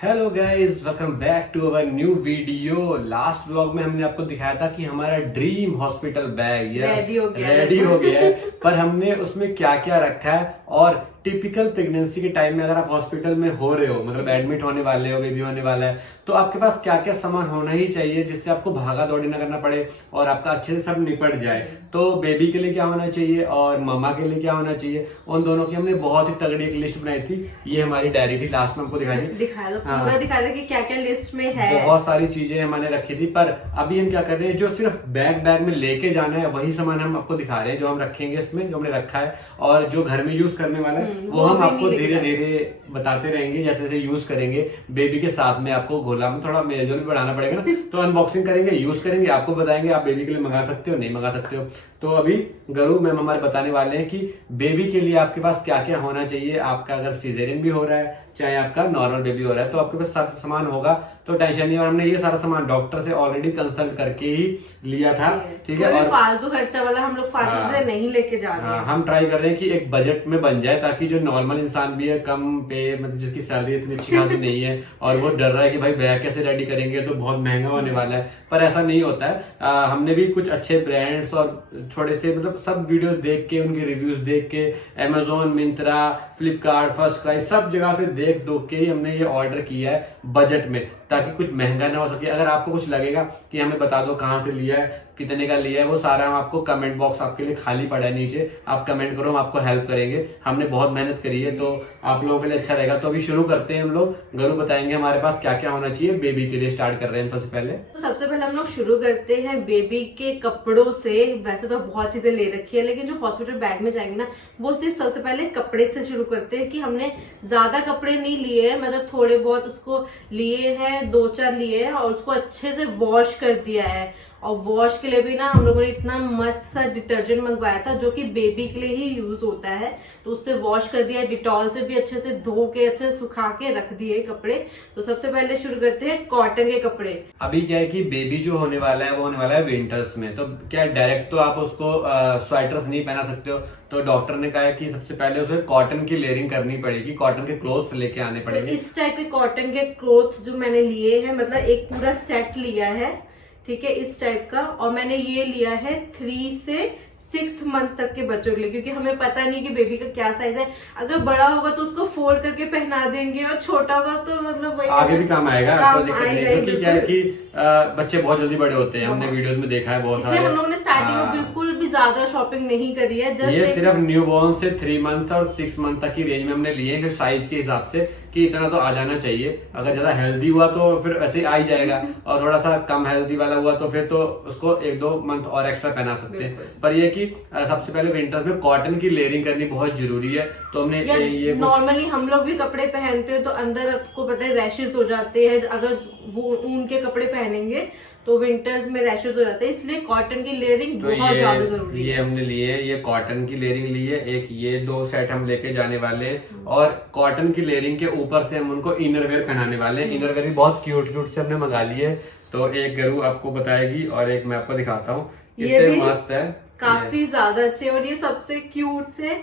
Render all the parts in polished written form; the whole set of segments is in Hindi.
Hello guys, welcome back to our new video. Last vlog में हमने आपको दिखाया था कि हमारा ड्रीम हॉस्पिटल बैग रेडी हो गया है। पर हमने उसमें क्या क्या रखा है और टिपिकल प्रेगनेंसी के टाइम में अगर आप हॉस्पिटल में हो रहे हो, मतलब एडमिट होने वाले हो, बेबी होने वाला है, तो आपके पास क्या क्या सामान होना ही चाहिए जिससे आपको भागा दौड़ी ना करना पड़े और आपका अच्छे से सब निपट जाए। तो बेबी के लिए क्या होना चाहिए और मामा के लिए क्या होना चाहिए, उन दोनों की हमने बहुत ही तगड़ी एक लिस्ट बनाई थी। ये हमारी डायरी थी, लास्ट में आपको दिखाई पूरा दिखा दे कि क्या क्या लिस्ट में है। बहुत सारी चीजें हमने रखी थी, पर अभी हम क्या कर रहे हैं, जो सिर्फ बैग में लेके जाना है वही सामान हम आपको दिखा रहे हैं, जो हम रखेंगे इसमें, जो हमने रखा है। और जो घर में यूज करने वाला है वो हम आपको धीरे धीरे बताते रहेंगे जैसे जैसे यूज करेंगे। बेबी के साथ में आपको घोला में थोड़ा मेलजोल भी बढ़ाना पड़ेगा ना, तो अनबॉक्सिंग करेंगे, यूज करेंगे, आपको बताएंगे आप बेबी के लिए मंगा सकते हो नहीं मंगा सकते हो। तो अभी गरु मैम हमारे बताने वाले हैं कि बेबी के लिए आपके पास क्या क्या होना चाहिए। आपका अगर सीजेरियन भी हो रहा है चाहे आपका नॉर्मल बेबी हो रहा है, तो आपके पास सब सामान होगा, तो टेंशन नहीं। और हमने ये सारा सामान डॉक्टर से ऑलरेडी कंसल्ट करके ही लिया था, ठीक है। और फालतू खर्चा वाला हम लोग फालतू से नहीं लेके जा रहे हैं। हम ट्राई कर रहे हैं कि एक बजट में बन जाए, ताकि जो नॉर्मल इंसान भी है, कम पे, मतलब जिसकी सैलरी इतनी अच्छी खासी नहीं है और वो डर रहा है कि भाई बैग कैसे रेडी करेंगे तो बहुत महंगा होने वाला है, पर ऐसा नहीं होता है। हमने भी कुछ अच्छे ब्रांड्स और छोटे से, मतलब सब वीडियोस देख के, उनके रिव्यूज देख के, Amazon, Myntra, Flipkart, first cry, सब जगह से देख के ही हमने ये ऑर्डर किया है बजट में, ताकि कुछ महंगा ना हो सके। अगर आपको कुछ लगेगा कि हमें बता दो कहाँ से लिया है, कितने का लिया है, वो सारा हम आपको कमेंट बॉक्स आपके लिए खाली पड़ा है नीचे, आप कमेंट करो, हम आपको हेल्प करेंगे। हमने बहुत मेहनत करी है, तो आप लोगों के लिए अच्छा रहेगा। तो अभी शुरू करते हैं हम लोग। गरु बताएंगे हमारे पास क्या क्या होना चाहिए बेबी के लिए। स्टार्ट कर रहे हैं सबसे पहले हम लोग शुरू करते हैं बेबी के कपड़ों से। वैसे तो बहुत चीजें ले रखी है, लेकिन जो हॉस्पिटल बैग में जाएंगे ना, वो सिर्फ सबसे पहले कपड़े से शुरू करते हैं। कि हमने ज्यादा कपड़े नहीं लिए हैं, मतलब थोड़े बहुत उसको लिए हैं, 2-4 लिए हैं, और उसको अच्छे से वॉश कर दिया है। और वॉश के लिए भी ना हम लोगों ने इतना मस्त सा डिटर्जेंट मंगवाया था, जो कि बेबी के लिए ही यूज होता है, तो उससे वॉश कर दिया। डिटॉल से भी अच्छे से धो के, अच्छे से सुखा के रख दिए कपड़े। तो सबसे पहले शुरू करते हैं कॉटन के कपड़े। अभी क्या है कि बेबी जो होने वाला है वो होने वाला है विंटर्स में, तो क्या डायरेक्ट तो आप उसको स्वेटर्स नहीं पहना सकते हो, तो डॉक्टर ने कहा है कि सबसे पहले उसे कॉटन की लेयरिंग करनी पड़ेगी, कॉटन के क्लोथ्स लेके आने पड़ेंगे। तो इस टाइप के कॉटन के क्लोथ जो मैंने लिए हैं, मतलब एक पूरा सेट लिया है, ठीक है, इस टाइप का। और मैंने ये लिया है 3 से 6 मंथ तक के बच्चों के लिए, क्योंकि हमें पता नहीं कि बेबी का क्या साइज है। अगर बड़ा होगा तो उसको फोल्ड करके पहना देंगे, और छोटा होगा तो मतलब वही आगे भी काम आएगा, कोई दिक्कत नहीं। क्योंकि क्या है कि बच्चे बहुत जल्दी बड़े होते हैं, हमने वीडियोस में देखा है बहुत सारे। हम लोगों ने स्टार्टिंग में बिल्कुल भी ज्यादा शॉपिंग नहीं करी है। ये सिर्फ न्यू बॉर्न से 3 मंथ और 6 मंथ तक की रेंज में हमने लिए हैं, साइज के हिसाब से, कि इतना तो आ जाना चाहिए। अगर ज्यादा हेल्दी हुआ तो फिर वैसे ही आ ही जाएगा, और थोड़ा सा कम हेल्दी वाला हुआ तो फिर तो उसको 1-2 मंथ और एक्स्ट्रा पहना सकते हैं। पर ये कि सबसे पहले विंटर्स में कॉटन की लेयरिंग करनी बहुत जरूरी है। तो हमने ये नॉर्मली हम लोग भी कपड़े पहनते हैं तो अंदर आपको पता है रैशेस हो जाते हैं। अगर वो ऊन के कपड़े पहनेंगे तो विंटर्स में रैशेस हो जाते हैं, इसलिए कॉटन की लेयरिंग बहुत ज्यादा जरूरी है। ये हमने लिए, ये कॉटन की लेयरिंग ली है एक, ये 2 सेट हम लेके जाने वाले हैं। और कॉटन की लेयरिंग के ऊपर से हम उनको इनरवेयर पहनाने वाले हैं। इनरवेयर भी बहुत क्यूट से हमने मंगा लिए है, तो एक गरु आपको बताएगी और एक मैं आपको दिखाता हूँ। ये भी मस्त है, काफी ज्यादा अच्छे, और ये सबसे क्यूट से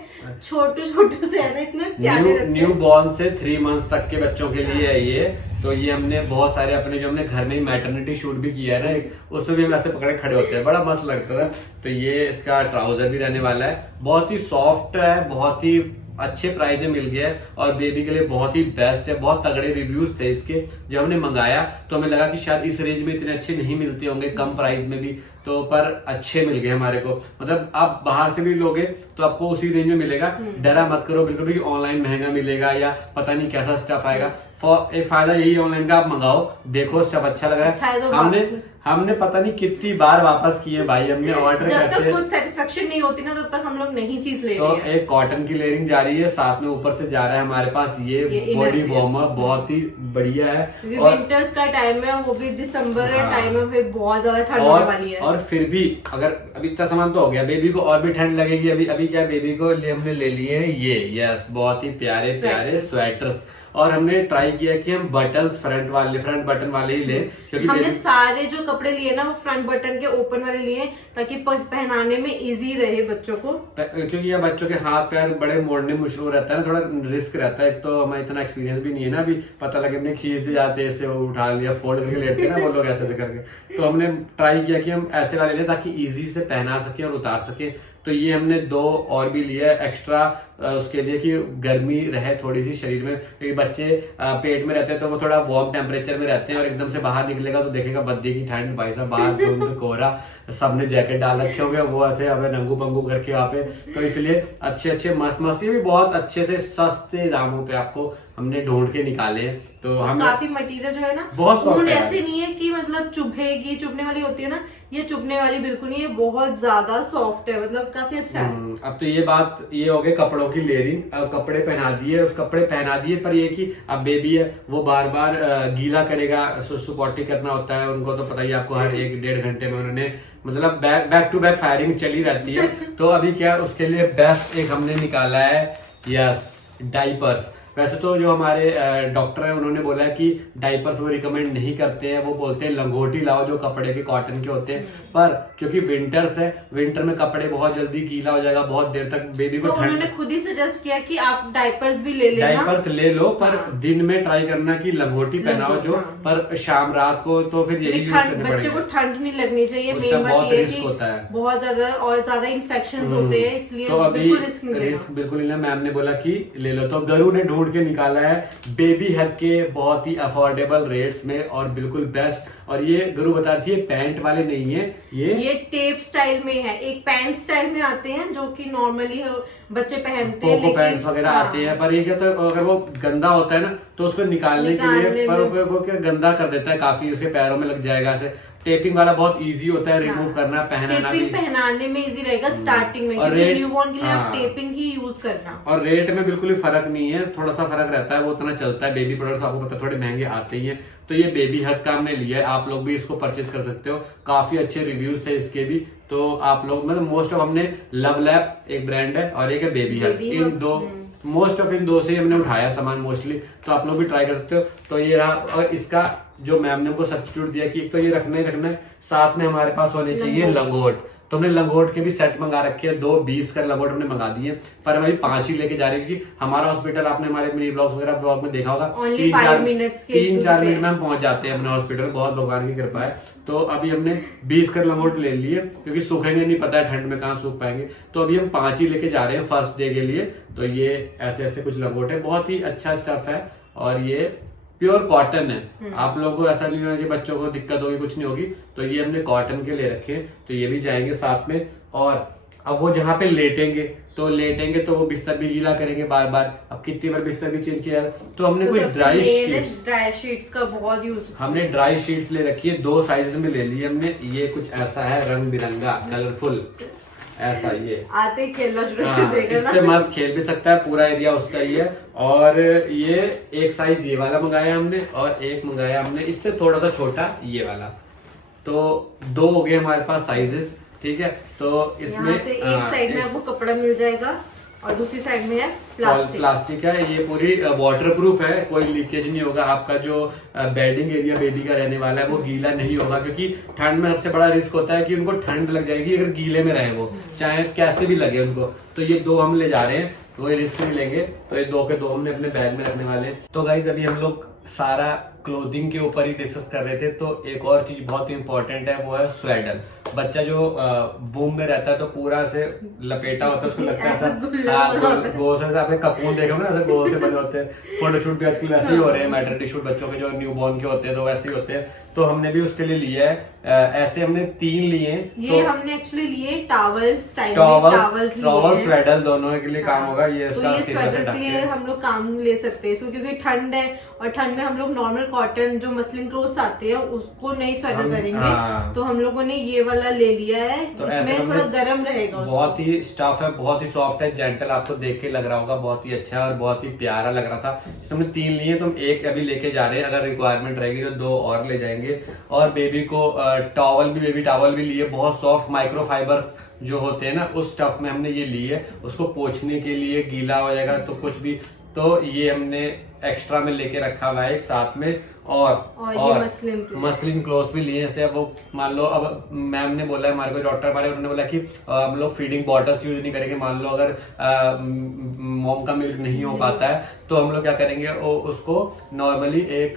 छोटे से है ना, इतने प्यारे लगते हैं। न्यू बॉर्न से 3 मंथ तक के बच्चों के लिए है ये। तो ये हमने बहुत सारे अपने, जो हमने घर में ही मैटरनिटी शूट भी किया है ना, उसमें भी हम ऐसे पकड़े खड़े होते हैं, बड़ा मस्त लगता है। तो ये इसका ट्राउजर भी रहने वाला है, बहुत ही सॉफ्ट है, बहुत ही अच्छे प्राइस में मिल गया है, और बेबी के लिए बहुत ही बेस्ट है। बहुत तगड़े रिव्यूज थे इसके जब हमने मंगाया, तो हमें लगा कि शायद इस रेंज में इतने अच्छे नहीं मिलते होंगे कम प्राइस में भी, तो पर अच्छे मिल गए हमारे को। मतलब आप बाहर से भी लोगे तो आपको उसी रेंज में मिलेगा। डरा मत करो बिल्कुल भी ऑनलाइन महंगा मिलेगा या पता नहीं कैसा स्टफ आएगा। एक फायदा यही है ऑनलाइन का, आप मंगाओ, देखो स्टफ अच्छा लगा है। हमने पता नहीं कितनी बार वापस किए भाई, हमने ऑर्डर जब तक खुद सेटिस्फेक्शन नहीं होती ना, तब तक हम लोग नहीं चीज ले रहे हैं। तो एक कॉटन की लेयरिंग जा रही है, साथ में ऊपर से जा रहा है हमारे पास ये बॉडी वार्मर, बहुत ही बढ़िया है। और विंटर्स का टाइम है, वो भी दिसंबर का टाइम है, फिर बहुत ज्यादा ठंड होने वाली है। और फिर भी अगर अभी इतना सामान तो हो गया, बेबी को और भी ठंड लगेगी। अभी क्या बेबी को हमने ले लिए हैं ये, यस, बहुत ही प्यारे स्वेटर्स। और हमने ट्राई किया कि हम बटन्स फ्रंट बटन वाले ही लें, क्योंकि हमने सारे जो कपड़े लिए ना वो फ्रंट बटन के ओपन वाले लिए ताकि पहनाने में इजी रहे बच्चों को, क्योंकि ये बच्चों के हाथ पैर बड़े मोड़ने मुश्किल रहता है ना, थोड़ा रिस्क रहता है। एक तो हमें इतना एक्सपीरियंस भी नहीं है ना, अभी पता लगे हमने खींचते जाते ऐसे उठा लिया, फोल्ड करके लेटते हैं ना वो लोग ऐसे करके। तो हमने ट्राई किया कि हम ऐसे वाले लें ताकि इजी से पहना सके और उतार सके। तो ये हमने 2 और भी लिए एक्स्ट्रा उसके लिए कि गर्मी रहे थोड़ी सी शरीर में, क्योंकि बच्चे पेट में रहते हैं तो वो थोड़ा वार्म टेम्परेचर में रहते हैं और एकदम से बाहर निकलेगा तो देखेगा बद्दी की ठंड, भाई साहब बाहर धुंध कोहरा, सबने जैकेट डाल रखे होंगे, वो ऐसे हमें नंगू पंगू करके वहाँ पे। तो इसलिए अच्छे मस्त ये भी बहुत अच्छे से सस्ते दामों पे आपको हमने ढूंढ के निकाले हैं। तो हम काफी मटेरियल जो है ना बहुत ऊन ऐसे नहीं है कि मतलब चुभने वाली होती है ना, ये चुभने वाली बिल्कुल नहीं है, बहुत ज्यादा सॉफ्ट है, मतलब काफी अच्छा है। अब तो ये बात ये हो गई कपड़ों की लेयरिंग, अब कपड़े पहना दिए, पर ये कि अब बेबी है वो बार बार गीला करेगा, सुसु पॉटी करना होता है, उनको तो पता ही आपको हर 1-1.5 घंटे में उन्होंने मतलब बैक टू बैक फायरिंग चली रहती है। तो अभी क्या उसके लिए बेस्ट एक हमने निकाला है, यस, डाइपर्स। वैसे तो जो हमारे डॉक्टर हैं उन्होंने बोला है कि डाइपर्स वो रिकमेंड नहीं करते हैं, वो बोलते हैं लंगोटी लाओ जो कपड़े के कॉटन के होते हैं, पर क्योंकि विंटर्स है, विंटर में कपड़े बहुत जल्दी गीला हो जाएगा, बहुत देर तक बेबी को तो उन्होंने खुद ही सजेस्ट किया कि आप डाइपर्स भी ले लेना, डाइपर्स ले लो, पर दिन में ट्राई करना कि लंगोटी पहनाओ जो, पर शाम रात को तो फिर यही यूज करने पड़ेगा। बच्चे को ठंड नहीं लगनी चाहिए, मेन बात ये है कि होता है बहुत ज्यादा और ज्यादा इन्फेक्शन होते हैं, इसलिए तो अभी रिस्क बिल्कुल नहीं। मैम ने बोला कि ले लो, तो गरु ने ढूंढ के निकाला है बेबी हग के बहुत ही अफोर्डेबल रेट्स में और बिल्कुल बेस्ट। और ये गुरु बता रही थी पैंट वाले नहीं है, ये टेप स्टाइल में है, एक पैंट स्टाइल में आते हैं जो कि नॉर्मली बच्चे पहनते हैं, पोको पैंट्स वगैरह आते हैं, पर ये क्या, तो अगर वो गंदा होता है ना तो उसको निकालने के लिए पर वो क्या गंदा कर देता है काफी, उसके पैरों में लग जाएगा ऐसे। टेपिंग वाला बहुत इजी होता है, रिमूव करना, पहनाना भी, पहनाने में इजी रहेगा स्टार्टिंग में, और न्यूबॉर्न के लिए आप टेपिंग ही यूज करना। और रेट में बिल्कुल भी फर्क नहीं है, थोड़ा सा फर्क रहता है, वो उतना चलता है। बेबी प्रोडक्ट्स आपको पता थोड़े महंगे आते ही हैं। तो ये बेबी हग का हमने लिया है, आप लोग भी इसको परचेज कर सकते हो, काफी अच्छे रिव्यूज थे इसके भी। तो आप लोग मतलब मोस्ट ऑफ हमने लव लैप एक ब्रांड है और एक है बेबी हग, इन दो मोस्ट ऑफ इन दो से हमने उठाया सामान मोस्टली, तो आप लोग भी ट्राई कर सकते हो। तो ये रहा, और इसका जो मैम ने हमको सब्स्टिट्यूट दिया कि एक तो ये रखना ही रखना है, साथ में हमारे पास होने चाहिए लंगोट। तो हमने लंगोट के भी सेट मंगा रखे हैं, 2-20 का लंगोट हमने मंगा दिए, पर हम अभी 5 ही लेके जा रहे हैं, क्योंकि हमारा हॉस्पिटल आपने हमारे मिनी ब्लॉग्स वगैरह ब्लॉग में देखा होगा, 3-4 मिनट में हम पहुंच जाते हैं अपने हॉस्पिटल, बहुत भगवान की कृपा है। तो अभी हमने 20 का लंगोट ले लिए, क्योंकि सूखेंगे नहीं, पता है ठंड में कहाँ सूख पाएंगे, तो अभी हम 5 ही लेके जा रहे हैं फर्स्ट डे के लिए। तो ये ऐसे कुछ लंगोट है, बहुत ही अच्छा स्टफ है और ये प्योर कॉटन है। आप लोगों को ऐसा नहीं होगा कि बच्चों को दिक्कत होगी, कुछ नहीं होगी। तो ये हमने कॉटन के ले रखे, तो ये भी जाएंगे साथ में। और अब वो जहाँ पे लेटेंगे तो वो बिस्तर भी गीला करेंगे बार बार, अब कितनी बार बिस्तर भी चेंज किया। तो हमने कुछ ड्राई शीट्स का बहुत यूज, हमने ड्राई शीट्स ले रखी है, 2 साइज में ले ली हमने। ये कुछ ऐसा है रंग बिरंगा कलरफुल ऐसा, ये आते खेलना शुरू कर हाँ, देगा इस पे मस्त खेल भी सकता है, पूरा एरिया उसका ही है। और ये एक साइज ये वाला मंगाया हमने और एक मंगाया हमने इससे थोड़ा सा छोटा ये वाला, तो 2 हो गए हमारे पास साइजेस, ठीक है। तो इसमें से एक साइड में आपको कपड़ा मिल जाएगा और दूसरी साइड में है प्लास्टिक है, ये पूरी वाटर प्रूफ है, कोई लीकेज नहीं होगा। आपका जो बेडिंग एरिया बेबी का रहने वाला है वो गीला नहीं होगा, क्योंकि ठंड में सबसे बड़ा रिस्क होता है कि उनको ठंड लग जाएगी अगर गीले में रहे वो, चाहे कैसे भी लगे उनको। तो ये 2 हम ले जा रहे हैं, कोई रिस्क नहीं लेंगे। तो ये 2 के 2 हमने अपने बैग में रखने वाले हैं। तो गाइस अभी हम लोग सारा क्लोथिंग के ऊपर ही डिस्कस कर रहे थे, तो एक और चीज बहुत इंपॉर्टेंट है, वो है स्वेडल। बच्चा जो बूम में रहता है तो पूरा से लपेटा होता है, उसको लगता है गोल से, आपने कपूर देखा ना, ऐसे गोल से बने होते हैं। फोटोशूट भी आजकल वैसे ही हो रहे हैं, मैटरनिटी शूट बच्चों के जो न्यूबॉर्न के होते हैं तो वैसे ही होते हैं। तो हमने भी उसके लिए लिया है, ऐसे हमने 3 लिए। ये तो हमने एक्चुअली लिए टॉवल स्टाइल, टॉवल स्वेडल दोनों के लिए काम होगा। ये तो ये स्वेटर के लिए हम लोग काम ले सकते हैं, क्योंकि ठंड है और ठंड में हम लोग नॉर्मल कॉटन जो मसलिन क्लोथ्स आते हैं उसको नहीं स्वेटर करेंगे, तो हम लोगों ने ये वाला ले लिया है। तो इसमें थोड़ा गर्म रहेगा, बहुत ही स्टफ है, बहुत ही सॉफ्ट है, जेंटल, आपको देख के लग रहा होगा बहुत ही अच्छा और बहुत ही प्यारा लग रहा था। इसमें हमने 3 लिए, तो हम 1 अभी लेके जा रहे हैं, अगर रिक्वायरमेंट रहेगी तो 2 और ले जाएंगे। और बेबी को टॉवल भी, बेबी टॉवल भी लिए, बहुत सॉफ्ट माइक्रोफाइबर्स जो होते हैं ना उस स्टफ में हमने ये लिए, उसको पोंछने के लिए, गीला हो जाएगा तो कुछ भी, तो ये हमने एक्स्ट्रा में लेके रखा हुआ है एक साथ में, और ये मसलिन क्लोथ भी लिए जैसे। अब वो मान लो, अब मैम ने बोला है हमारे को, डॉक्टर हमारे, उन्होंने बोला कि हम लोग फीडिंग बॉटल्स यूज नहीं करेंगे। मान लो अगर मॉम का मिल्क नहीं हो पाता है तो हम लोग क्या करेंगे, उसको नॉर्मली एक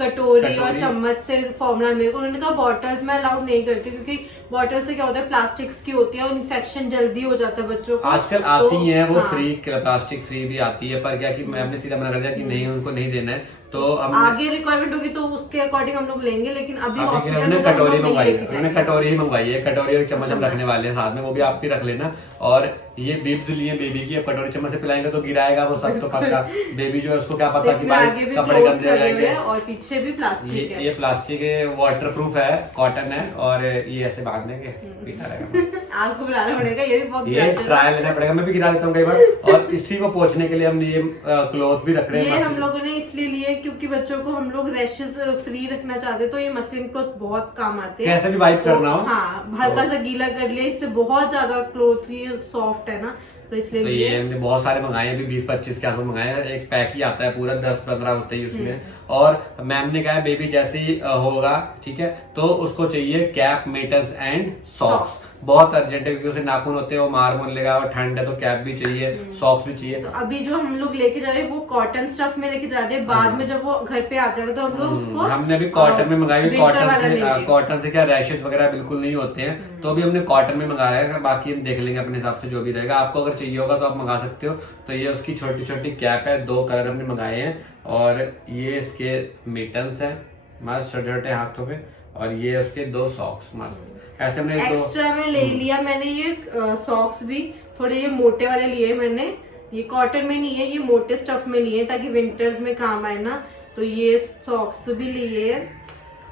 कटोरी और चम्मच से फॉर्मूला मिल्क। उन्होंने कहा बॉटल्स में अलाउड नहीं करती, क्योंकि बॉटल से क्या होता है, प्लास्टिक्स की होती है और इन्फेक्शन जल्दी हो जाता है बच्चों को। आजकल आती है वो हाँ। फ्री, प्लास्टिक फ्री भी आती है, पर क्या कि मैम ने सीधा मना कर दिया कि नहीं, उनको नहीं देना है। तो हम आगे रिक्वायरमेंट होगी तो उसके अकॉर्डिंग हम लोग लेंगे, लेकिन अभी हॉस्पिटल में कटोरी मंगवाई है, उन्होंने कटोरी ही मंगवाई है। कटोरी और चम्मच हम रखने वाले हैं साथ में, वो भी आप भी रख लेना। और ये बीब्स लिए बेबी की, कटोरी चम्मच से पिलाएंगे तो गिराएगा वो सब तो पक्का। बेबी जो है उसको क्या पता कि भाई कपड़े गंदे हो जाएंगे। और पीछे भी प्लास्टिक है, ये प्लास्टिक है, वाटर प्रूफ है, कॉटन है, और ये ऐसे बांध देंगे, पीता रहेगा। आपको बुलाना पड़ेगा, ये भी बहुत ये ट्रायल लेना पड़ेगा, मैं भी गिरा देता हूँ कई बार। और इसी को पोंछने के लिए हमने ये क्लॉथ भी रख रहे हैं। ये हम लोगों ने इसलिए लिए क्योंकि बच्चों को हम लोग रैशेस फ्री रखना चाहते, तो ये मसलिन क्लॉथ बहुत काम आते हैं। कैसे भी वाइप करना हो, हाँ, हल्का सा गीला कर लिया, इससे बहुत ज्यादा क्लॉथ ये सॉफ्ट है ना, तो इसलिए तो ये हमने बहुत सारे मंगाए हैं, अभी 20-25 के आसपास मंगाए हैं। एक पैक ही आता है पूरा, 10-15 होते ही उसमें। और मैम ने कहा बेबी जैसे ही होगा, ठीक है, तो उसको चाहिए कैप, मिटन्स एंड सॉक्स। बहुत अर्जेंट है क्योंकि उसे नाखून होते हैं, वो मार मोर लेगा, और ठंड है तो कैप भी चाहिए, सॉक्स भी चाहिए। तो अभी जो हम लोग लेके जा रहे हैं वो कॉटन स्टफ में लेके जा रहे हैं, बाद में जब वो घर पे आ जाएगा तो हम लोग उसको हमने अभी कॉटन में मंगाई। कॉटन से क्या रैशेज वगैरह बिल्कुल नहीं होते हैं, तो अभी हमने कॉटन में मंगाया है। बाकी हम देख लेंगे अपने हिसाब से जो भी रहेगा। आपको अगर चाहिए होगा तो आप मंगा सकते हो। तो ये उसकी छोटी छोटी कैप है, 2 कलर हमने मंगाए हैं, और ये इसके मिटन्स है मस्त छोटे छोटे हाथों में, और ये उसके 2 सॉक्स मस्त ऐसे हमने एक्स्ट्रा में ले लिया मैंने। ये सॉक्स भी थोड़े ये मोटे वाले लिए मैंने, ये कॉटन में नहीं है, ये मोटे स्टफ में लिए ताकि विंटर्स में काम आए ना। तो ये सॉक्स भी लिए है।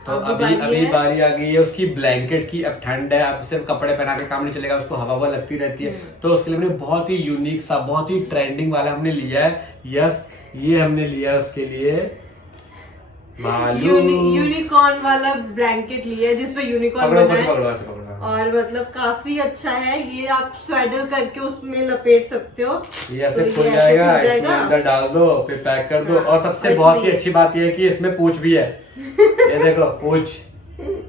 तो अभी बारी आ गई है उसकी ब्लैंकेट की। अब ठंड है, अब सिर्फ कपड़े पहना के काम नहीं चलेगा, उसको हवा लगती रहती है। तो उसके लिए हमने बहुत ही यूनिक सा, बहुत ही ट्रेंडिंग वाला हमने लिया है। यस, ये हमने लिया है उसके लिए यूनिकॉर्न वाला ब्लैंकेट लिया है, जिसपे यूनिकॉर्न बना है। और मतलब काफी अच्छा है ये, आप स्वेडल करके उसमें लपेट सकते हो। ये ऐसे खुल जाएगा, इसमें अंदर डाल दो, फिर पैक कर दो। और सबसे बहुत ही अच्छी बात ये है कि इसमें पूंछ भी है। ये देखो,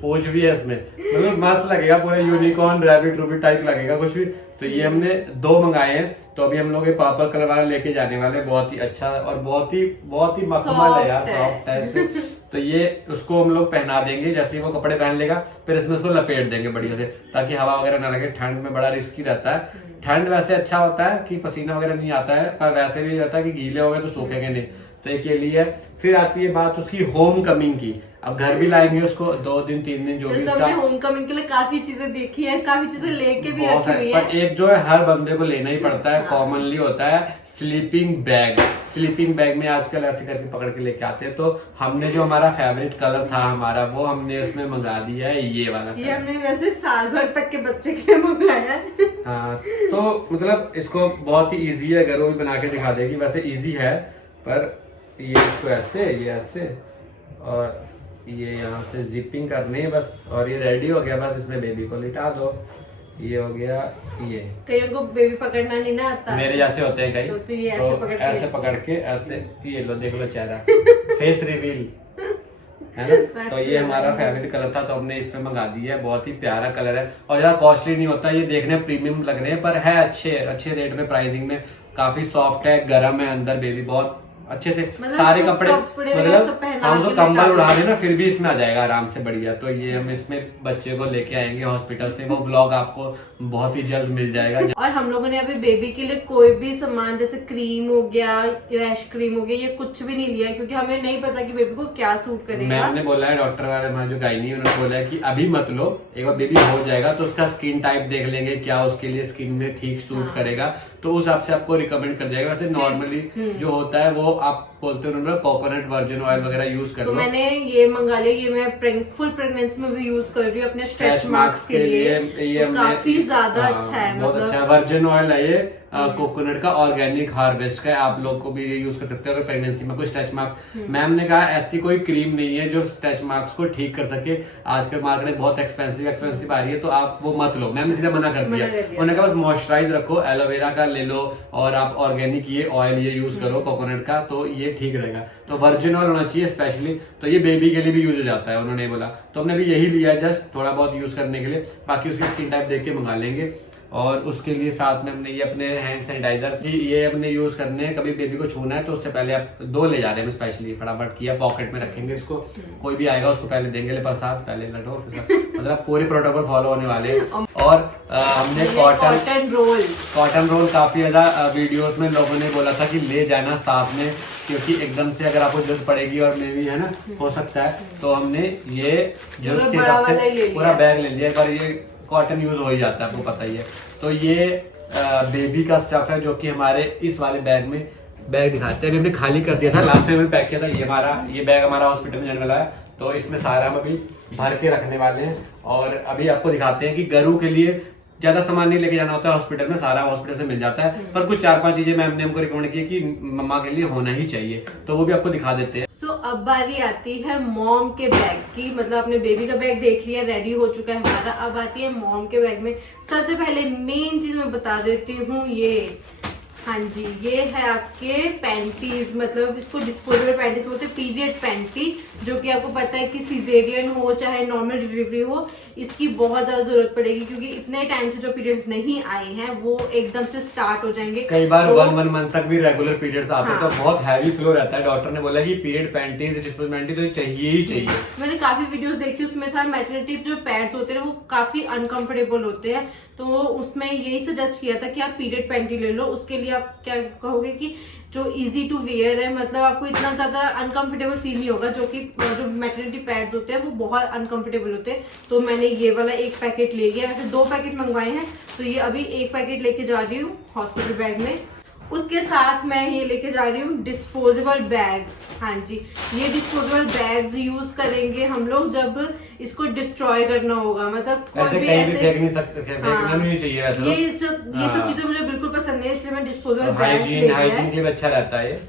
पूंछ भी है इसमें, मतलब मस्त लगेगा, पूरा यूनिकॉर्न रैबिट रूबिट टाइप लगेगा कुछ भी। तो ये हमने 2 मंगाए हैं। तो अभी हम लोग ये पर्पल कलर वाला लेके जाने वाले, बहुत ही अच्छा और बहुत ही मखमल है यार, सॉफ्ट है। तो ये उसको हम लोग पहना देंगे, जैसे ही वो कपड़े पहन लेगा फिर इसमें उसको लपेट देंगे बढ़िया से, ताकि हवा वगैरह ना लगे। ठंड में बड़ा रिस्की रहता है। ठंड वैसे अच्छा होता है कि पसीना वगैरह नहीं आता है, पर वैसे भी रहता है कि गीले हो गए तो सूखेंगे नहीं। तो एक ये लिए। फिर आती है बात उसकी होम कमिंग की। अब घर भी लाएंगे उसको 2 दिन 3 दिन जो भी उसका। होम कमिंग के लिए काफी चीजें देखी है, काफी चीजें लेके भी रखी हुई है। पर एक जो है हर बंदे को लेना ही पड़ता है, कॉमनली होता है स्लीपिंग बैग। स्लीपिंग बैग में आजकल ऐसे करके पकड़ के लेके आते हैं। तो हमने जो हमारा फेवरेट कलर था हमारा, वो हमने इसमें मंगा दिया है, ये वाला। ये हमने वैसे साल भर तक के बच्चे के लिए मंगाया है। हाँ, तो मतलब इसको बहुत ही इजी है, घरों में बना के दिखा देगी। वैसे इजी है, पर ये इसको ऐसे, ये ऐसे, और ये यहाँ से जिपिंग करनी है बस, और ये रेडी हो गया। बस इसमें बेबी को लिटा दो, ये हो गया। ये कईयों को बेबी पकड़ना नहीं ना आता, मेरे जैसे होते हैं कई, तो फिर ये ऐसे पकड़ के ऐसे, ये लो देख लो चेहरा, फेस रिवील है ना। तो ये हमारा फेवरेट कलर था, तो हमने इसमें मंगा दिया है। बहुत ही प्यारा कलर है और ज्यादा कॉस्टली नहीं होता। ये देखने प्रीमियम लग रहे हैं, पर है अच्छे रेट में, प्राइसिंग में। काफी सॉफ्ट है, गर्म है अंदर, बेबी बहुत अच्छे से सारे कपड़े मतलब हम तो कंबल उड़ा देना फिर भी इसमें आ जाएगा आराम से, बढ़िया। तो ये हम इसमें बच्चे को लेके आएंगे हॉस्पिटल से, वो व्लॉग आपको बहुत ही जल्द मिल जाएगा। और हम लोगों ने अभी बेबी के लिए कोई भी सामान जैसे क्रीम हो गया, रैश क्रीम हो गया, ये कुछ भी नहीं लिया है, क्योंकि हमें नहीं पता कि बेबी को क्या सूट करेगा। मैम ने बोला है, डॉक्टर वाले हमारे जो गायनी है उन्होंने बोला है कि अभी मत लो, एक बार बेबी हो जाएगा तो उसका स्किन टाइप देख लेंगे, क्या उसके लिए स्किन में ठीक सूट करेगा, तो उस हिसाब से आपको रिकमेंड कर जाएगा। वैसे नॉर्मली जो होता है वो आप बोलते हैं उन्होंने कोकोनट वर्जिन ऑयल वगैरह यूज कर लो। तो मैंने ये मंगा लिया, ये मैं फुल प्रेगनेंसी में भी यूज कर रही हूँ अपने स्ट्रेच मार्क्स के लिए। ये तो काफी ज्यादा अच्छा है, बहुत अच्छा है। वर्जिन ऑयल है ये, कोकोनट का ऑर्गेनिक हार्वेस्ट का, आप लोग को भी ये यूज कर सकते हो अगर प्रेगनेंसी में कोई स्ट्रेच मार्क्स। मैम ने कहा ऐसी कोई क्रीम नहीं है जो स्ट्रेच मार्क्स को ठीक कर सके, आजकल मार्केट में बहुत एक्सपेंसिव आ रही है, तो आप वो मत लो। मैम ने सीधा मना कर दिया, उन्होंने कहा बस मॉइस्चराइज रखो, एलोवेरा का ले लो और आप ऑर्गेनिक ये ऑयल ये यूज करो कोकोनट का, तो ये ठीक रहेगा। तो वर्जिन ऑयल होना चाहिए स्पेशली, तो ये बेबी के लिए भी यूज हो जाता है उन्होंने बोला। तो हमने भी यही लिया है जस्ट थोड़ा बहुत यूज करने के लिए, बाकी उसकी स्किन टाइप देख के मंगा लेंगे। और उसके लिए साथ में हमने ये अपने हैंड सैनिटाइजर ये अपने यूज करने हैं, कभी बेबी को छूना है तो उससे पहले आप 2 ले जा रहे हैं स्पेशली, फटाफट किया पॉकेट में रखेंगे इसको, कोई भी आएगा उसको पहले देंगे प्रसाद, पहले लटो, मतलब पूरे प्रोटोकॉल फॉलो होने वाले हैं। और हमने कॉटन रोल काफी ज्यादा वीडियोस में लोगों ने बोला था कि ले जाना साथ में, क्योंकि एकदम से अगर आपको जरूरत पड़ेगी और मे भी है ना हो सकता है, तो हमने ये जरूरत के हिसाब से पूरा बैग ले लिया। एक बार ये कॉटन यूज हो ही जाता है, आपको पता ही है। तो ये बेबी का स्टफ है जो कि हमारे इस वाले बैग में, बैग दिखाते हैं, हमने खाली कर दिया था लास्ट टाइम, मैंने पैक किया था। ये बैग हमारा हॉस्पिटल में जाने वाला है, तो इसमें सारा हम अभी भर के रखने वाले हैं। और अभी आपको दिखाते हैं कि गरू के लिए ज्यादा सामान नहीं लेके जाना होता है हॉस्पिटल में, सारा हॉस्पिटल से मिल जाता है, पर कुछ 4-5 चीजें मैम ने हमको रिकमेंड की कि मम्मा के लिए होना ही चाहिए, तो वो भी आपको दिखा देते हैं। सो अब बारी आती है मॉम के बैग की, मतलब अपने बेबी का बैग देख लिया, रेडी हो चुका है हमारा, अब आती है मॉम के बैग में। सबसे पहले मेन चीज मैं बता देती हूँ, ये हाँ जी, ये है आपके पैंटीज, मतलब इसको डिस्पोजेबल पैंटीज बोलते हैं, पीरियड पैंटी, जो कि आपको पता है कि सिजेरियन हो चाहे नॉर्मल डिलीवरी हो, इसकी बहुत ज्यादा जरूरत पड़ेगी, क्योंकि इतने टाइम से जो पीरियड्स नहीं आए हैं वो एकदम से स्टार्ट हो जाएंगे। कई बार 1 मंथ तक भी रेगुलर पीरियड्स आते हैं, तो बहुत हैवी फ्लो रहता है। डॉक्टर ने बोला कि पीरियड पैंटीज डिस्पोजेबल पैंटी तो चाहिए ही चाहिए। मैंने काफी वीडियोस देखी, उसमें था मैटरनिटी जो पैड्स होते हैं वो काफी अनकंफर्टेबल होते हैं, तो उसमें यही सजेस्ट किया था कि आप पीरियड पैंटी ले लो। उसके लिए आप क्या कहोगे कि जो इजी टू वेयर है, मतलब आपको इतना ज्यादा अनकंफर्टेबल फील नहीं होगा, जो कि जो मैटरनिटी पैड्स होते हैं वो बहुत अनकंफर्टेबल होते हैं। तो मैंने ये वाला 1 पैकेट ले लिया, वैसे 2 पैकेट मंगवाए हैं, तो ये अभी 1 पैकेट लेके जा रही हूँ हॉस्पिटल बैग में। उसके साथ मैं ये लेके जा रही हूँ डिस्पोजेबल बैग्स। हाँ जी, ये डिस्पोजेबल बैग्स यूज करेंगे हम लोग जब इसको डिस्ट्रॉय करना होगा, मतलब कोई भी ऐसे फेंक नहीं सकते, फेंकना नहीं चाहिए वैसे। ये सब चीजें मुझे बिल्कुल पसंद है, इसलिए मैं डिस्पोजेबल बैग्स ले लिया है। हाइजीन के लिए अच्छा रहता है ये।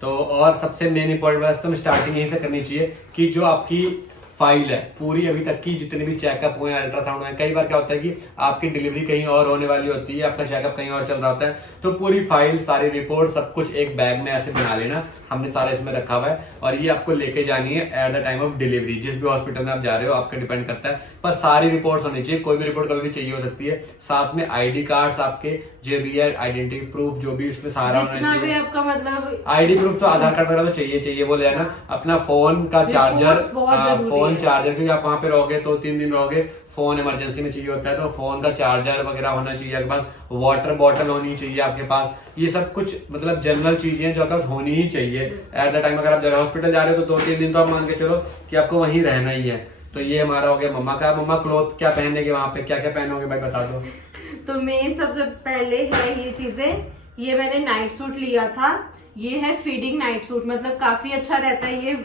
तो और सबसे मेन इंपॉर्टेंट बात तो स्टार्टिंग यहीं से करनी चाहिए कि जो आपकी फाइल है पूरी अभी तक की, जितने भी चेकअप हुए अल्ट्रासाउंड हुए, कई बार क्या होता है कि आपकी डिलीवरी कहीं और होने वाली होती है, आपका चेकअप कहीं और चल रहा होता है, तो पूरी फाइल सारी रिपोर्ट सब कुछ एक बैग में ऐसे बना लेना। हमने सारा इसमें रखा हुआ है और ये आपको लेके जानी है at the time of delivery. जिस भी हॉस्पिटल में आप जा रहे हो आपका डिपेंड करता है, पर सारी रिपोर्ट्स होनी चाहिए, कोई भी रिपोर्ट कभी भी चाहिए हो सकती है। साथ में आईडी कार्ड्स आपके जो भी है, आइडेंटिटी प्रूफ जो भी उसमें सारा होना चाहिए। आपका मतलब आईडी प्रूफ तो आधार कार्ड वगैरह तो चाहिए वो ले आना। अपना फोन का चार्जर, फोन चार्जर, क्योंकि आप वहां पे रहोगे तो 3 दिन रहोगे, फोन इमरजेंसी में चाहिए होता है, तो फोन का चार्जर वगैरह होना चाहिए आपके पास, वाटर बॉटल होनी चाहिए आपके पास। ये सब कुछ मतलब जनरल चीजें जो आपके पास होनी ही चाहिए एट द टाइम। अगर आप हॉस्पिटल जा रहे हो तो 2-3 दिन तो आप मान के चलो कि आपको वहीं रहना ही है। तो ये हमारा हो गया मम्मा का। मम्मा क्लोथ क्या पहनेंगे वहां पे, क्या क्या पहनोगे भाई बता दो। तो मेन सबसे पहले है ये चीजें, ये मैंने नाइट सूट लिया था, ये है फीडिंग नाइट सूट, मतलब काफी अच्छा रहता है ये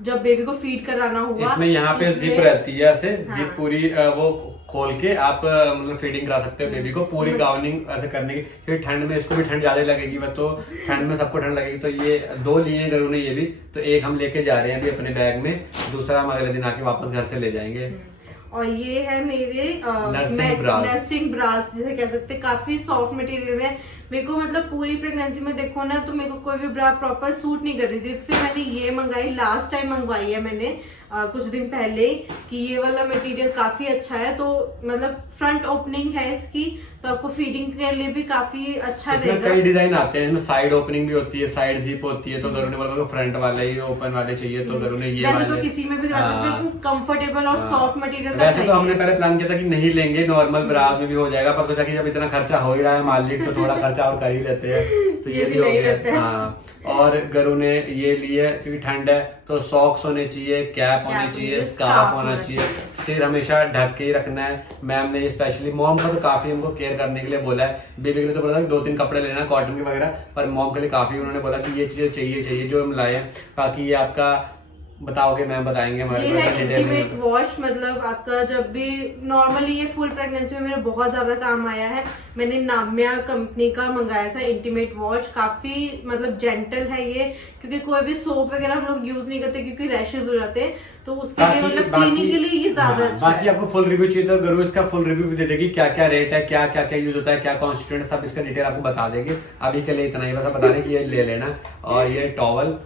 जब बेबी को फीड कराना हुआ। इसमें यहाँ पे जिप रहती है ऐसे, जिप पूरी वो खोल के आप मतलब फीडिंग करा सकते हो बेबी को, पूरी गाउनिंग ऐसे करने की, क्योंकि ठंड में इसको भी ठंड ज्यादा लगेगी, वह तो ठंड में सबको ठंड लगेगी। तो ये 2 लिए हैं गरू ने ये भी, तो एक हम लेके जा रहे हैं अभी अपने बैग में, दूसरा हम अगले दिन आके वापस घर से ले जाएंगे। और ये है मेरे नर्सिंग ब्रास जिसे कह सकते हैं, काफी सॉफ्ट मटेरियल है। मेरे को मतलब पूरी प्रेगनेंसी में देखो ना तो मेरे को कोई भी ब्रा प्रॉपर सूट नहीं कर रही थी, फिर मैंने ये मंगाई, लास्ट टाइम मंगवाई है मैंने कुछ दिन पहले, कि ये वाला मटेरियल काफी अच्छा है। तो मतलब फ्रंट ओपनिंग है इसकी, तो आपको फीडिंग के लिए भी काफी अच्छा रहेगा। कई डिजाइन आते हैं, इसमें साइड ओपनिंग भी होती है, साइड जिप होती है, तो गरू ने बोला फ्रंट वाले ही ओपन वाले चाहिए, तो गरू ने ये वाले। तो किसी में भी करा सकते हो, कंफर्टेबल और सॉफ्ट मटेरियल। वैसे तो हमने पहले प्लान किया था कि नहीं लेंगे, नॉर्मल ब्रास में भी हो जाएगा, पर सोचा कि जब इतना खर्चा हो ही रहा है मालिक तो थोड़ा खर्चा और कर ही लेते हैं, तो ये भी हो गया। हाँ, और गरू ने ये लिए क्योंकि ठंड है, तो सॉक्स होने चाहिए, कैप होनी चाहिए, स्कार्फ होना चाहिए, सिर हमेशा ढक के ही रखना है। मैम ने स्पेशली मॉम का तो काफी हमको केयर करने के लिए बोला है, बेबी के लिए तो बोला था 2-3 कपड़े लेना कॉटन के वगैरह, पर मॉम के लिए काफी उन्होंने बोला कि ये चीजें चाहिए जो हम लाए हैं। बाकी ये आपका बताओगे मैम, बताएंगे हमारे ये है इंटीमेट वॉश। मतलब आपका जब भी नॉर्मली ये फुल प्रेगनेंसी में मेरा बहुत ज्यादा काम आया है। मैंने नाम्या कंपनी का मंगाया था इंटीमेट वॉश, काफी मतलब जेंटल है ये, क्योंकि कोई भी सोप वगैरह हम लोग यूज नहीं करते क्योंकि रैशेज हो जाते हैं, तो उसके लिए मतलब क्लीनिंग के लिए ये ज्यादा अच्छा बाकी है। आपको फुल रिव्यू चाहिए तो गरू इसका फुल रिव्यू भी दे देगी, क्या क्या रेट है, क्या क्या क्या यूज होता है, क्या कॉन्स्टिट्यूएंट, सब इसका डिटेल आपको बता देगी। अभी के लिए इतना ही, बस बता रहे कि ये ले लेना। और ये टॉवल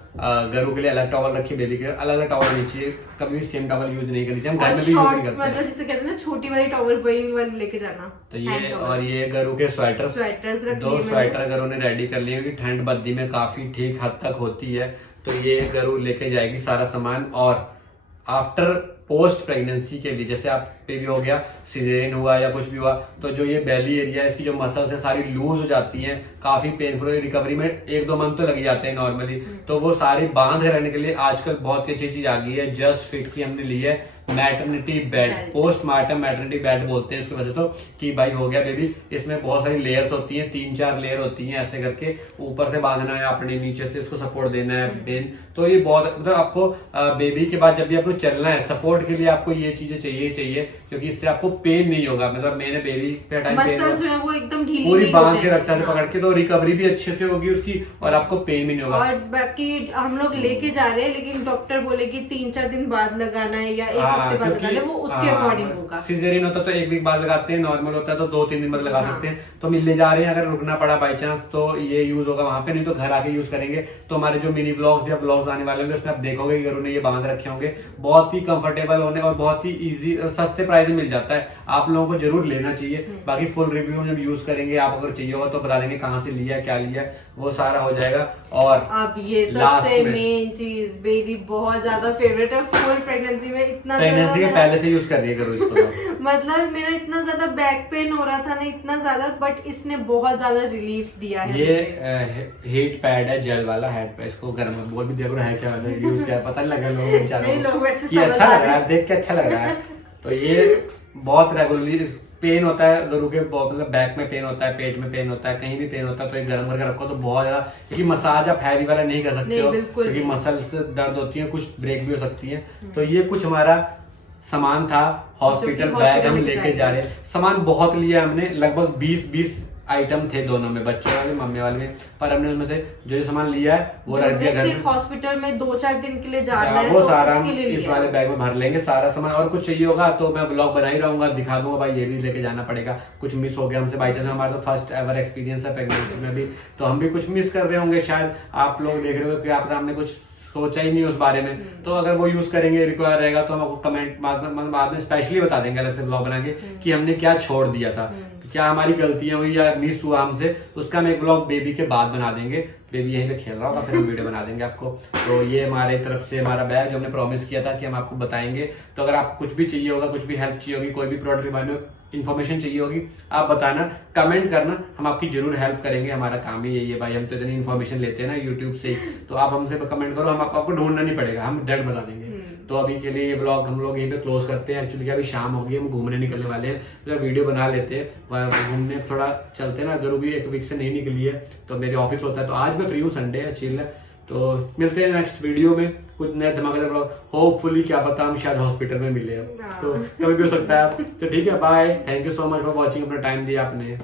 गरू के लिए अलग टॉवल रखी, बेबी के अलग अलग टॉवल होनी चाहिए, कभी भी सेम टॉवल यूज नहीं करनी चाहिए, हम घर में भी यूज नहीं करते। मतलब जिसे कहते हैं ना छोटी वाली टॉवल, वही वाली लेके जाना। तो ये और ये गरू के स्वेटर्स दो स्वेटर गरू ने रेडी कर लिए, क्योंकि ठंड बद्दी में काफी ठीक हद तक होती है। तो ये गरू लेके जाएगी सारा सामान। और आफ्टर पोस्ट प्रेगनेंसी के लिए, जैसे आप पे भी हो गया, सिजेरियन हुआ या कुछ भी हुआ, तो जो ये बेली एरिया है, इसकी जो मसल्स है सारी लूज हो जाती हैं, काफी पेनफुल, रिकवरी में 1-2 मंथ तो लग जाते हैं नॉर्मली। तो वो सारी बांध रहने के लिए आजकल बहुत ही अच्छी चीज आ गई है, जस्ट फिट की हमने ली है maternity bed, postmortem maternity bed बोलते हैं इसको वैसे तो, कि भाई हो गया बेबी। इसमें बहुत सारी लेयर्स होती हैं, 3-4 लेयर होती हैं, ऐसे करके ऊपर से बांधना है अपने, नीचे से इसको सपोर्ट देना है पेन। तो ये बहुत मतलब आपको बेबी के बाद जब भी आपको चलना है सपोर्ट के लिए आपको ये चीजें चाहिए, क्योंकि इससे आपको पेन नहीं होगा। मतलब मैंने बेबी पे टाइम वो एकदम ढीली पूरी बांध के रखता है पकड़ के, तो रिकवरी भी अच्छे से होगी उसकी और आपको पेन भी नहीं होगा। और बाकी हम लोग लेके जा रहे हैं, लेकिन डॉक्टर बोले कि 3-4 दिन बाद लगाना है या 1 हफ्ते बाद लगाना है, वो उसके अकॉर्डिंग होगा। सिजेरियन होता तो 1 वीक बाद लगाते हैं, नॉर्मल होता है तो 2-3 दिन बाद लगा सकते हैं। तो मिलने जा रहे हैं, अगर रुकना पड़ा बाई चांस तो ये यूज होगा वहां पे, नहीं तो घर आके यूज करेंगे। तो हमारे जो मिनी व्लॉग्स या व्लॉग्स आने वाले होंगे उसमें आप देखोगे कि गरू ने ये बांध रखे होंगे, बहुत ही कंफर्टेबल होने और बहुत ही इजी और सस्ते प्राइस में मिल जाता है। आप लोगों को जरूर लेना चाहिए। बाकी फुल रिव्यू हम जब यूज करेंगे, आप अगर चाहिए होगा तो बता देंगे कहाँ से लिया, क्या लिया, वो सारा हो जाएगा। और अब ये सबसे मेन चीज, बेबी बहुत ज्यादा फेवरेट है फुल प्रेगनेंसी में। इतना प्रेगनेंसी के पहले से यूज कर रही है करो इसको तो। मतलब मेरा इतना ज्यादा बैक पेन हो रहा था ना, इतना ज्यादा, बट इसने बहुत ज्यादा रिलीफ दिया है। ये हीट पैड है, जेल वाला हेड पे, इसको गर्म बोल भी दिया करो है क्या, वैसे यूज किया पता नहीं लगा लोगों को, ये अच्छा लग रहा है, देख के अच्छा लग रहा है। तो ये बहुत रेगुलरली पेन होता है गरू के, मतलब बैक में पेन होता है, पेट में पेन होता है, कहीं भी पेन होता है तो एक गर्म करके रखो तो बहुत ज्यादा, क्योंकि मसाज आप हैवी वाला नहीं कर सकते हो, क्योंकि मसल्स दर्द होती है, कुछ ब्रेक भी हो सकती है। तो ये कुछ हमारा सामान था, हॉस्पिटल बैग हम लेके जा रहे हैं। सामान बहुत लिया हमने, लगभग 20 आइटम थे दोनों में, बच्चों वाले मम्मी वाले में, पर हमने उसमें से जो सामान लिया है वो रख दिया घर में। हॉस्पिटल में 2-4 दिन के लिए जाना है, वो तो सारा हम इस वाले बैग में भर लेंगे सारा सामान। और कुछ चाहिए होगा तो मैं ब्लॉग बना ही रहूंगा, दिखा दूंगा भाई ये भी लेके जाना पड़ेगा, कुछ मिस हो गया हमसे बाई चांस। हमारा तो फर्स्ट एवर एक्सपीरियंस है प्रेगनेंसी में भी, तो हम भी कुछ मिस कर रहे होंगे शायद। आप लोग देख रहे हो कि आप हमने कुछ सोचा ही नहीं उस बारे में, तो अगर वो यूज करेंगे, रिक्वायर रहेगा तो हम आपको कमेंट बाद में स्पेशली बता देंगे अलग से ब्लॉग बना के कि हमने क्या छोड़ दिया था, क्या हमारी गलतियां हुई या मिस हुआ हमसे, उसका हम एक ब्लॉग बेबी के बाद बना देंगे। बेबी यहीं पे खेल रहा होगा, फिर हम वीडियो बना देंगे आपको। तो ये हमारे तरफ से हमारा बैग जो हमने प्रॉमिस किया था कि हम आपको बताएंगे। तो अगर आपको कुछ भी चाहिए होगा, कुछ भी हेल्प चाहिए होगी, कोई भी प्रोडक्ट के बारे में इन्फॉर्मेशन चाहिए होगी, आप बताना, कमेंट करना, हम आपकी जरूर हेल्प करेंगे। हमारा काम ही यही है भाई, हम तो इतनी इन्फॉर्मेशन लेते हैं ना यूट्यूब से, तो आप हमसे कमेंट करो, हम आपको ढूंढना नहीं पड़ेगा, हम डायरेक्ट बता देंगे। तो अभी के लिए ये ब्लॉग हम लोग यहीं पे क्लोज करते हैं। एक्चुअली अभी शाम होगी, हम घूमने निकलने वाले हैं, तो वीडियो बना लेते हैं, घूमने थोड़ा चलते हैं ना। गरू भी 1 वीक से नहीं निकली है, तो मेरे ऑफिस होता है, तो आज मैं फ्री हूँ, संडे है, चिल है। तो मिलते हैं नेक्स्ट वीडियो में कुछ नए धमाकेदार ब्लॉग, होपफुली, क्या पता हम शायद हॉस्पिटल में मिले, तो कभी भी हो सकता है। तो ठीक है, bye, thank you so much for watching, अपना टाइम दिया आपने।